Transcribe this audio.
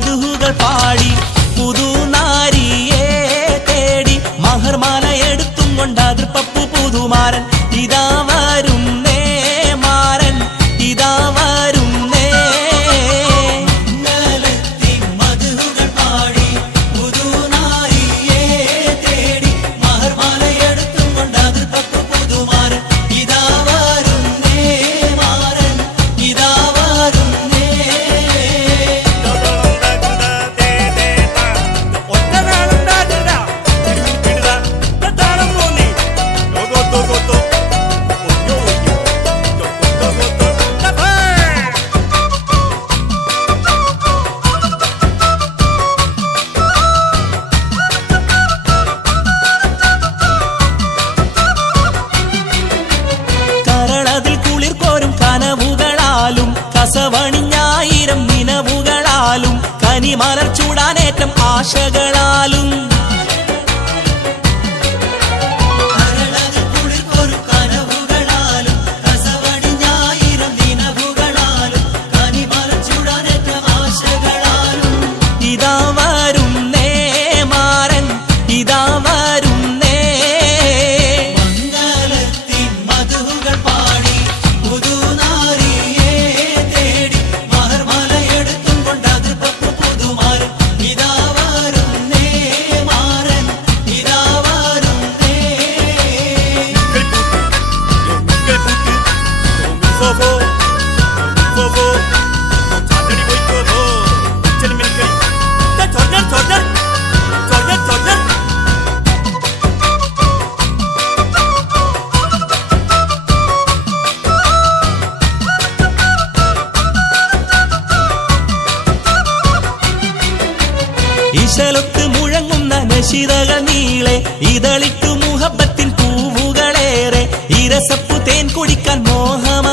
மதுகுகள் பாடி വരുന്നേ ചൂടാനേറ്റം മധുകൾ പാടി പുതുനാരിയെ ഇശലൊത്ത് മുഴങ്ങുന്ന നശിതകൾ നീളെ ഇതളിട്ടു മുഹബത്തിൻ പൂവുകളേറെ ഇരസപ്പു തേൻ കുടിക്കാൻ മോഹമതാലെ